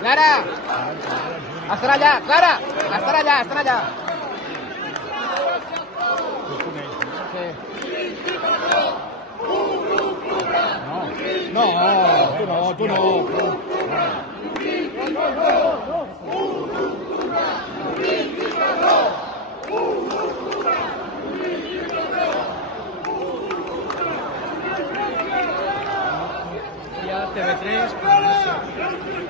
Clara. Estarà allà, Clara. Estarà allà. No, tu no. TV3, però no sé.